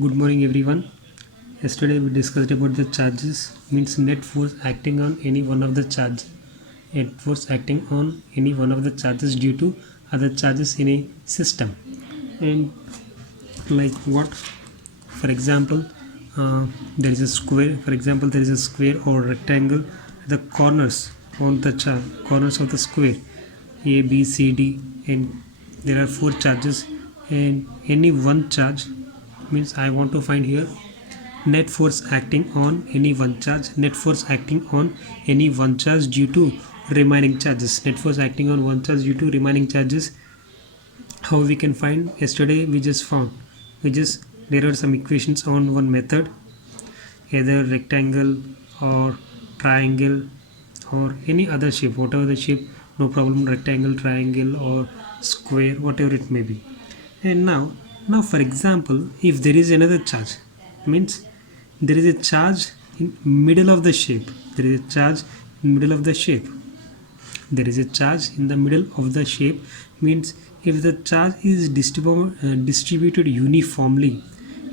Good morning everyone. Yesterday we discussed about the charges, means net force acting on any one of the charge. Net force acting on any one of the charges due to other charges in a system. And like what? For example, there is a square. For example, there is a square or rectangle. The corners on the corners of the square, A, B, C, D, and there are four charges. And any one charge means I want to find here net force acting on any one charge, net force acting on any one charge due to remaining charges, net force acting on one charge due to remaining charges. How we can find? Yesterday we just found, there are some equations on one method, either rectangle or triangle or any other shape, whatever the shape, no problem, rectangle, triangle or square, whatever it may be. And now for example, if there is another charge, means there is a charge in middle of the shape, there is a charge in middle of the shape, there is a charge in the middle of the shape, means if the charge is distributed uniformly,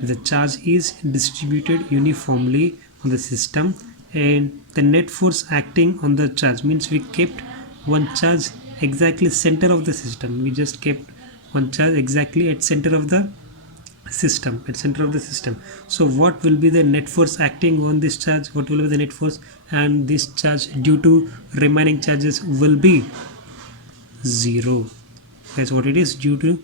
if the charge is distributed uniformly on the system, and the net force acting on the charge, means we kept one charge exactly center of the system, we just kept one charge exactly at center of the system, so what will be the net force acting on this charge? What will be the net force? And this charge due to remaining charges will be 0. That's what it is. Due to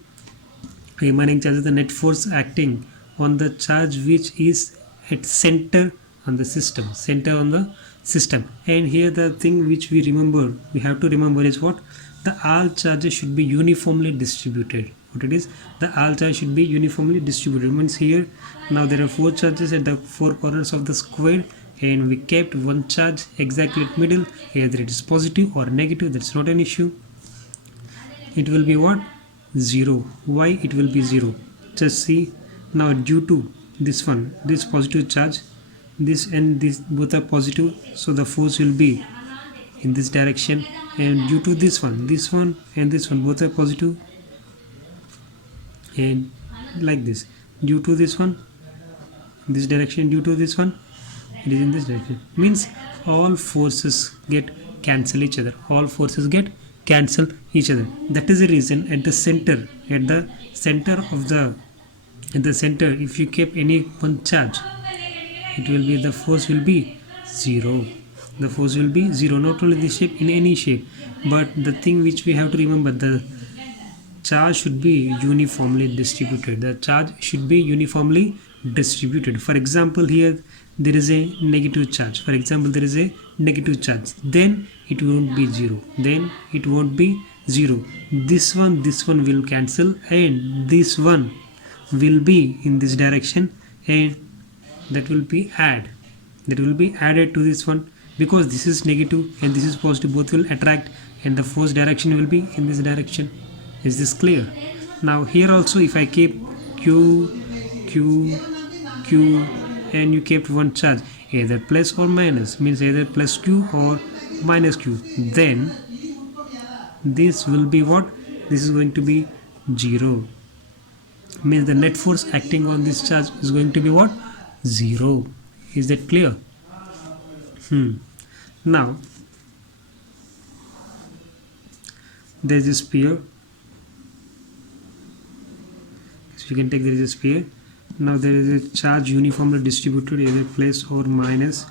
remaining charges, the net force acting on the charge which is at center on the system, and here the thing which we have to remember is what? The all charges should be uniformly distributed. What it is? The all charge should be uniformly distributed, means here now there are four charges at the four corners of the square, and we kept one charge exactly at middle, either it is positive or negative, that's not an issue. It will be what? 0. Why it will be 0? Just see, now due to this one, this positive charge, this and this both are positive, so the force will be in this direction, and due to this one and this one both are positive, and like this, due to this one, this direction, due to this one, it is in this direction, means all forces get cancel each other, that is the reason at the center if you keep any one charge, it will be, the force will be 0. The force will be 0, not only this shape, in any shape, but the thing which we have to remember, the charge should be uniformly distributed. For example, here there is a negative charge, then it won't be 0, this one will cancel, and this one will be in this direction, and that will be added to this one, because this is negative and this is positive, both will attract, and the force direction will be in this direction. Is this clear? Now here also, if I keep q, and you kept one charge either plus or minus, means either plus q or minus q, then this will be what? This is going to be 0, means the net force acting on this charge is going to be what? 0. Is that clear? Now there is a sphere, so you can take, there is a sphere. Now there is a charge uniformly distributed, either plus or minus.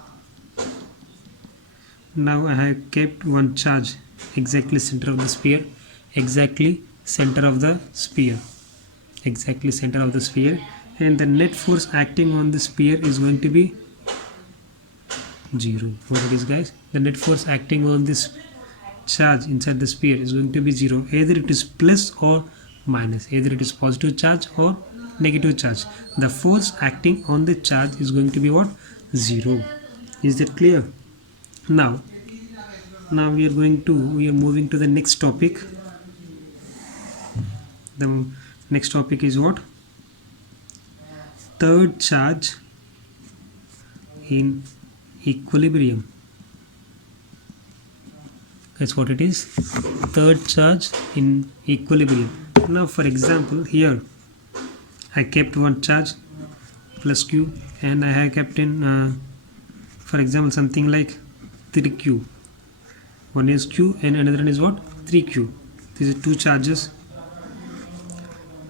Now I have kept one charge exactly center of the sphere, and the net force acting on the sphere is going to be 0. What it is, guys? The net force acting on this charge inside the sphere is going to be 0, either it is plus or minus, either it is positive charge or negative charge. The force acting on the charge is going to be what? 0. Is that clear? Now we are moving to the next topic. The next topic is what? Third charge in equilibrium. That's what it is. Third charge in equilibrium. Now for example, here I kept one charge plus q, and I have kept in for example something like 3q. One is q and another one is what? 3q. These are two charges.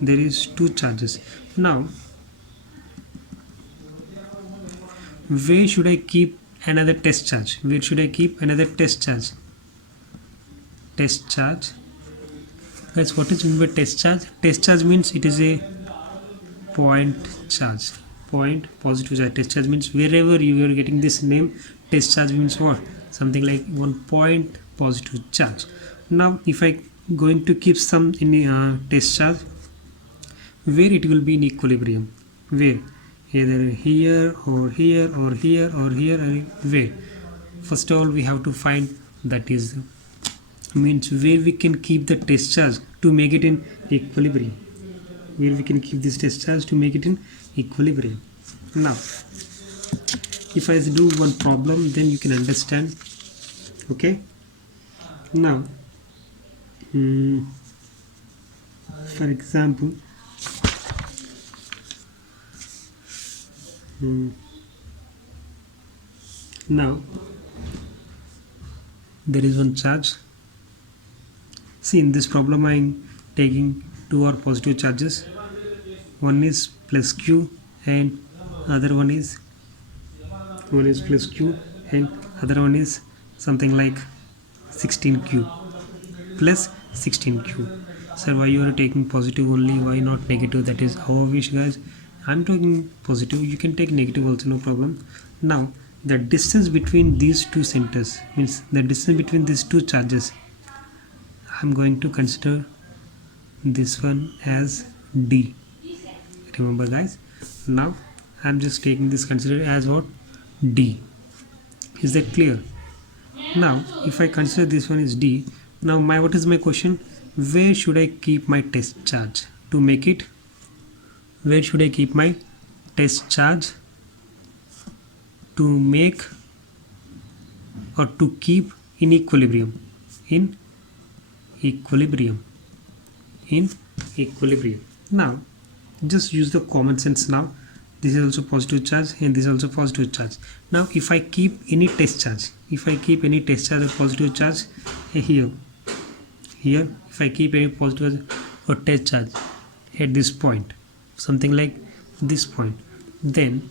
There is two charges. Now where should I keep another test charge? Where should I keep another test charge? Test charge, guys, what is meant by test charge? Test charge means it is a point charge, point positive charge. Test charge means wherever you are getting this name, test charge means what? Something like 1 point positive charge. Now if I going to keep some in test charge, where it will be in equilibrium? Where? Either here or here or here or here, and where? First of all we have to find, that is means where we can keep the test charge to make it in equilibrium. Where we can keep this test charge to make it in equilibrium. Now if I do one problem, then you can understand. Okay, now for example now there is one charge. See, in this problem I am taking two or positive charges. One is plus q and other one is plus q and other one is something like 16q plus 16q. Sir, why you are taking positive only? Why not negative? That is our wish, guys. I'm taking positive, you can take negative also, no problem. Now the distance between these two centers, means the distance between these two charges, I'm going to consider this one as d. Remember, guys, now I'm just taking this considered as what? D. Is that clear? Now if I consider this one is d, now what is my question? Where should I keep my test charge to make it? Where should I keep my test charge to make or to keep in equilibrium? In equilibrium. Now just use the common sense. Now this is also positive charge and this is also positive charge. Now if I keep any test charge, or positive charge here, if I keep any positive or test charge at this point, something like this point, then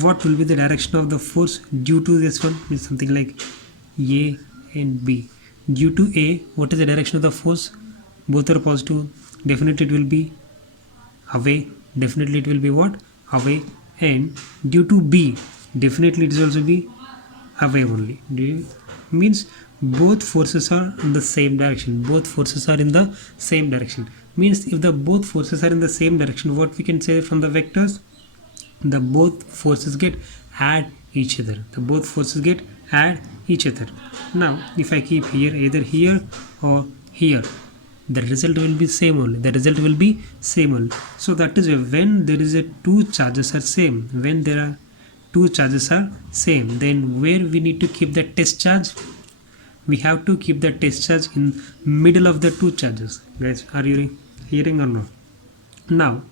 what will be the direction of the force due to this one? Is something like A and B. Due to A, what is the direction of the force? Both are positive, definitely it will be away, definitely it will be what? Away. And due to B, definitely it will also be away only. Means both forces are in the same direction. Means if the both forces are in the same direction, what we can say from the vectors? The both forces get add each other. Now if I keep here, either here or here, the result will be same only. So that is when there is a two charges are same. When there are two charges are same, then where we need to keep the test charge? We have to keep the test charge in middle of the two charges. Guys, are you hearing or not? Now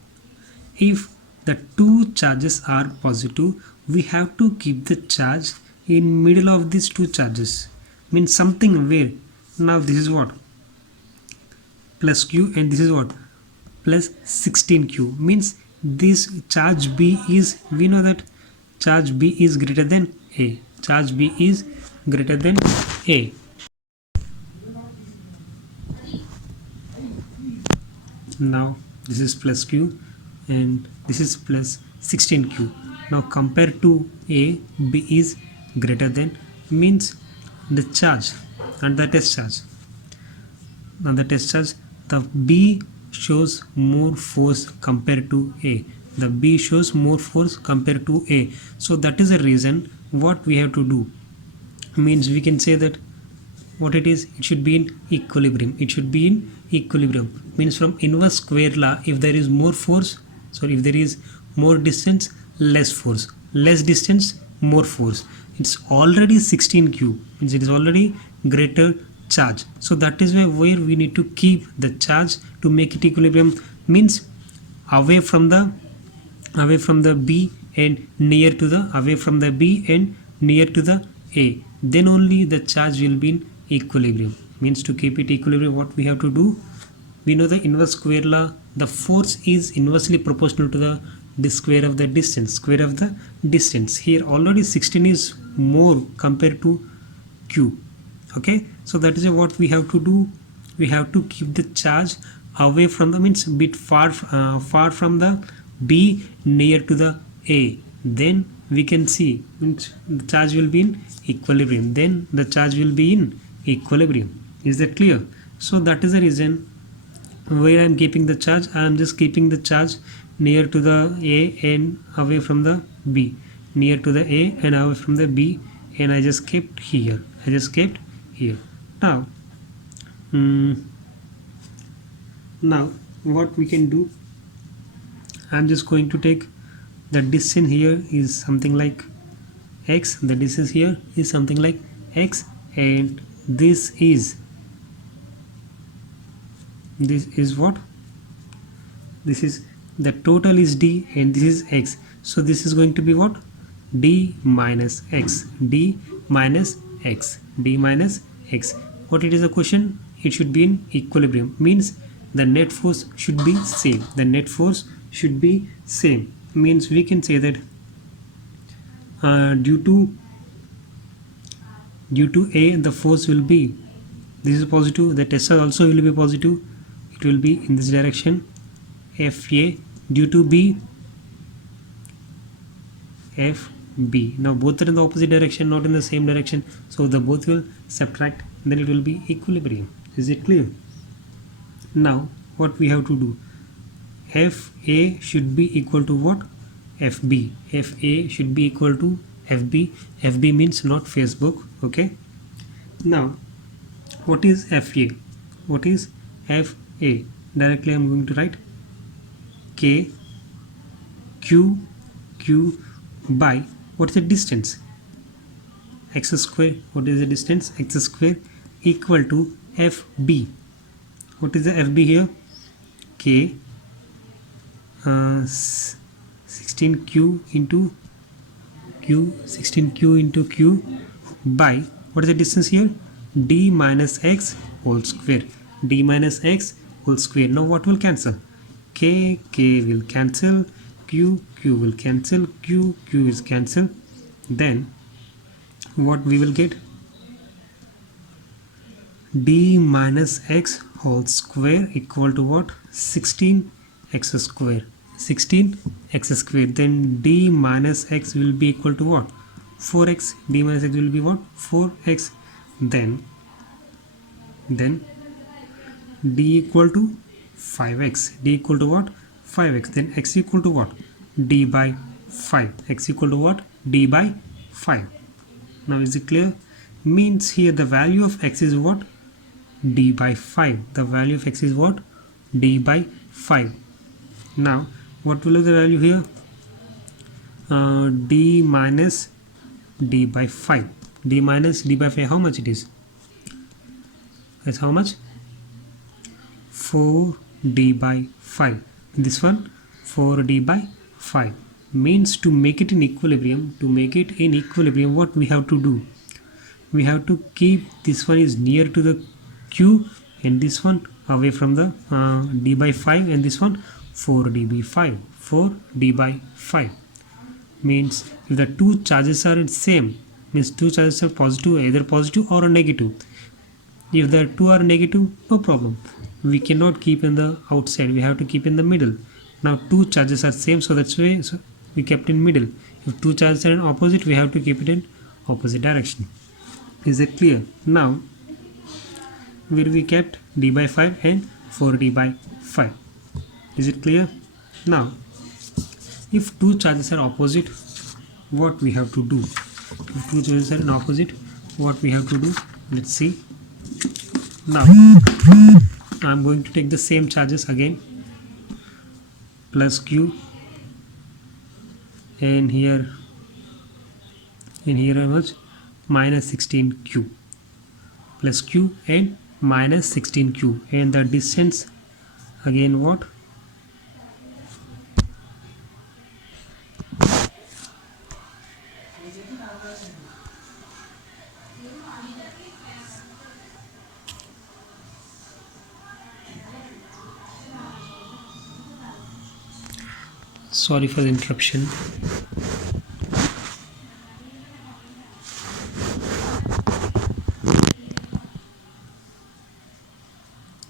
if the two charges are positive, we have to keep the charge in middle of these two charges. Means something where, now this is what? Plus q and this is what? Plus 16q. Means this charge B is, we know that charge B is greater than A. Now this is plus q and this is plus 16q. Now compared to A, B is greater than, means the charge and the test charge. Now the test charge, the B shows more force compared to A. So that is the reason what we have to do. Means we can say that what it is, it should be in equilibrium. Means from inverse square law, if there is more force, if there is more distance, less force, less distance, more force. It's already 16q, means it is already greater charge. So that is where we need to keep the charge to make it equilibrium. Means away from the away from the B and near to the away from the B and near to the A, then only the charge will be in equilibrium. Means to keep it equilibrium, what we have to do, we know the inverse square law, the force is inversely proportional to the square of the distance, here already 16 is more compared to Q. Okay, so that is what we have to do. We have to keep the charge away from the, means bit far from the B near to the A, then we can see the charge will be in equilibrium, then the charge will be in equilibrium. Is that clear? So that is the reason where I am keeping the charge. I am just keeping the charge near to the A and away from the B, near to the A and away from the B, and I just kept here. Now now what we can do, I'm just going to take the distance here is something like x, the distance here is something like x, and this is what, this is the total is d and this is x, so this is going to be what, d minus x. What it is a question, it should be in equilibrium, means the net force should be same. Means we can say that due to A the force will be, this is positive, the tensor also will be positive, it will be in this direction, FA, due to B, FB. Now both are in the opposite direction, not in the same direction, so the both will subtract, then it will be equilibrium. Is it clear? Now what we have to do, FA should be equal to what, FB. FA should be equal to FB. FB means not Facebook. Okay, now what is FA? What is FA? Directly I'm going to write K Q by, what is the distance, x square. What is the distance, x square, equal to FB. What is the FB here, K 16Q into Q by, what is the distance here, d minus x whole square. Now what will cancel, K will cancel, Q will cancel, Q is cancel, then what we will get, d minus x whole square equal to what, 16x square. Then d minus x will be equal to what, 4x. D minus x will be what, 4x. Then d equal to 5x. D equal to what, 5x. Then x equal to what, d by 5. X equal to what, d by 5. Now is it clear? Means here the value of x is what, d by 5. The value of x is what, d by 5. Now what will be the value here, d minus d by 5. D minus d by 5, how much it is? That's how much, 4d by 5. This one 4d by 5. Means to make it in equilibrium, what we have to do, we have to keep this one is near to the Q and this one away from the d by 5, and this one 4d by 5. Means if the two charges are same, means two charges are positive, either positive or negative. If the two are negative, no problem, we cannot keep in the outside, we have to keep in the middle. Now two charges are same, so that's why we kept in middle. If two charges are in opposite, we have to keep it in opposite direction. Is it clear? Now where we kept d by 5 and 4d by 5. Is it clear? Now if two charges are opposite, what we have to do, if two charges are in opposite, what we have to do, let's see. Now I'm going to take the same charges again, plus Q, and here how much, minus 16Q, plus Q and minus 16Q, and the distance again what, Sorry for the interruption.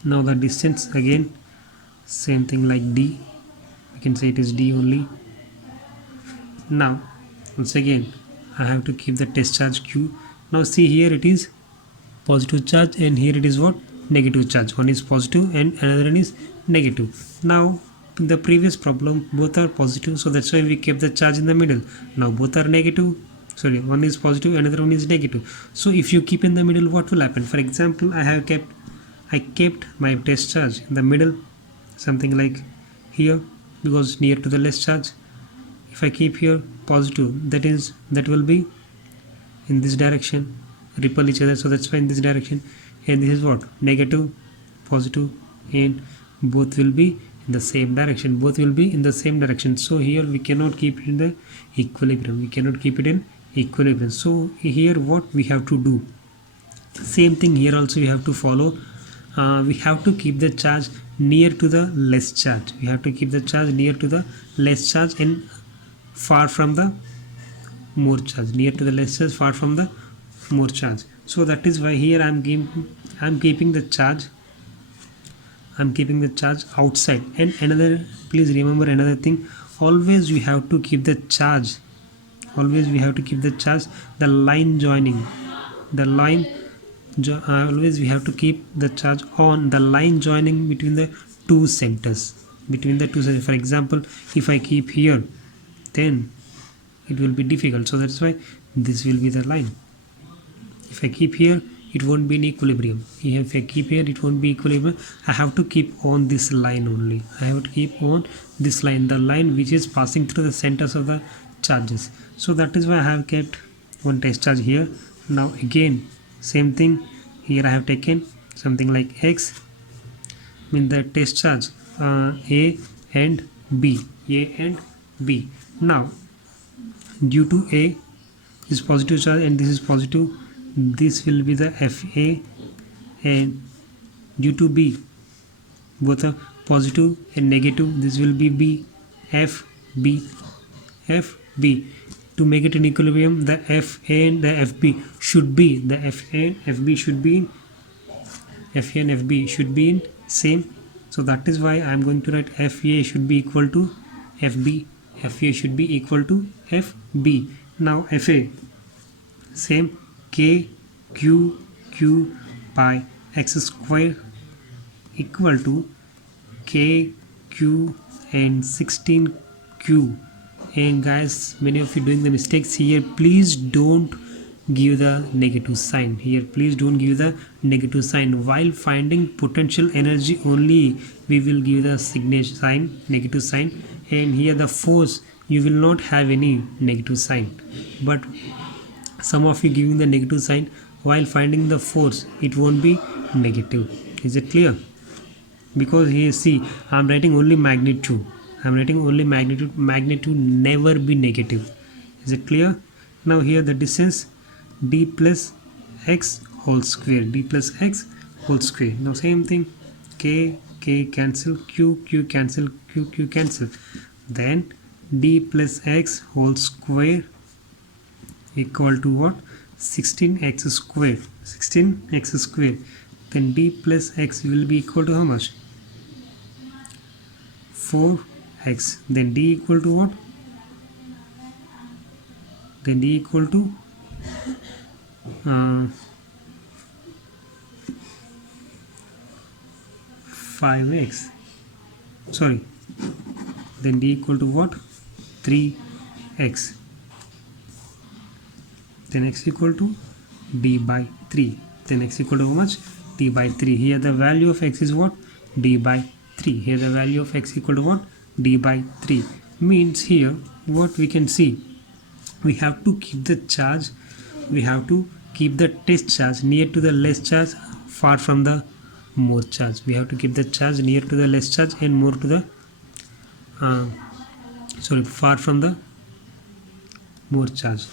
Now the distance, again same thing like d, we can say it is d only. Now once again I have to keep the test charge q. Now see, here it is positive charge and here it is what, negative charge. One is positive and another one is negative. Now in the previous problem both are positive, so that's why we kept the charge in the middle. Now both are negative, sorry, one is positive, another one is negative. So if you keep in the middle, what will happen? For example, I kept my test charge in the middle, something like here, because near to the less charge. If I keep here positive, that will be in this direction, repel each other, so that's why in this direction. And this is what, negative, positive, and both will be in the same direction, both will be in the same direction. So here we cannot keep it in the equilibrium, we cannot keep it in equilibrium. So here what we have to do, same thing here also we have to follow. We have to keep the charge near to the less charge, we have to keep the charge near to the less charge and far from the more charge, near to the less charge, far from the more charge. So that is why here I'm keeping the charge outside. And another, please remember another thing, always we have to keep the charge, the line joining, always we have to keep the charge on the line joining between the two centers, for example, if I keep here, then it will be difficult, so that's why this will be the line. If I keep here, it won't be in equilibrium. If I keep here, it won't be equilibrium. I have to keep on this line only, I have to keep on this line, the line which is passing through the centers of the charges. So that is why I have kept one test charge here. Now again same thing, here I have taken something like x, mean the test charge a and b. Now due to a is positive charge and this is positive, this will be the Fa, and due to b both are positive and negative, this will be b, Fb. To make it in equilibrium, the Fa and the Fb should be, Fa and Fb should be in same. So that is why I am going to write Fa should be equal to Fb, Fb. Now Fa, same, k q by x square equal to k q and 16q. And guys, many of you doing the mistakes here, please don't give the negative sign here, while finding potential energy only we will give the signature sign, negative sign, and here the force you will not have any negative sign, but some of you giving the negative sign while finding the force, it won't be negative. Is it clear? Because here see, I'm writing only magnitude, magnitude never be negative. Is it clear? Now here the distance d plus x whole square, now same thing, k cancel, q cancel, q cancel, then d plus x whole square equal to what, 16x square, then d plus x will be equal to how much, 4x, then d equal to what, then d equal to 5x, sorry, then d equal to what, 3x, then x equal to d by 3, then x equal to how much, d by 3. Here the value of x is what, d by 3. Here the value of x equal to what, d by 3. Means here what we can see, we have to keep the charge, we have to keep the test charge near to the less charge, far from the more charge. We have to keep the charge near to the less charge and more to the far from the more charge.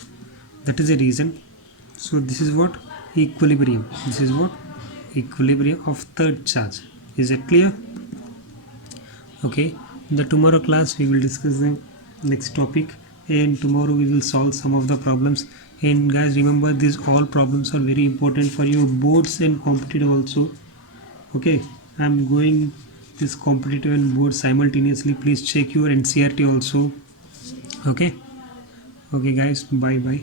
That is a reason. So this is what equilibrium. This is what equilibrium of third charge. Is it clear? Okay. In the tomorrow class we will discuss the next topic, and tomorrow we will solve some of the problems. And guys, remember, these all problems are very important for your boards and competitive also. Okay, I'm going this competitive and board simultaneously. Please check your NCRT also. Okay. Okay guys, bye bye.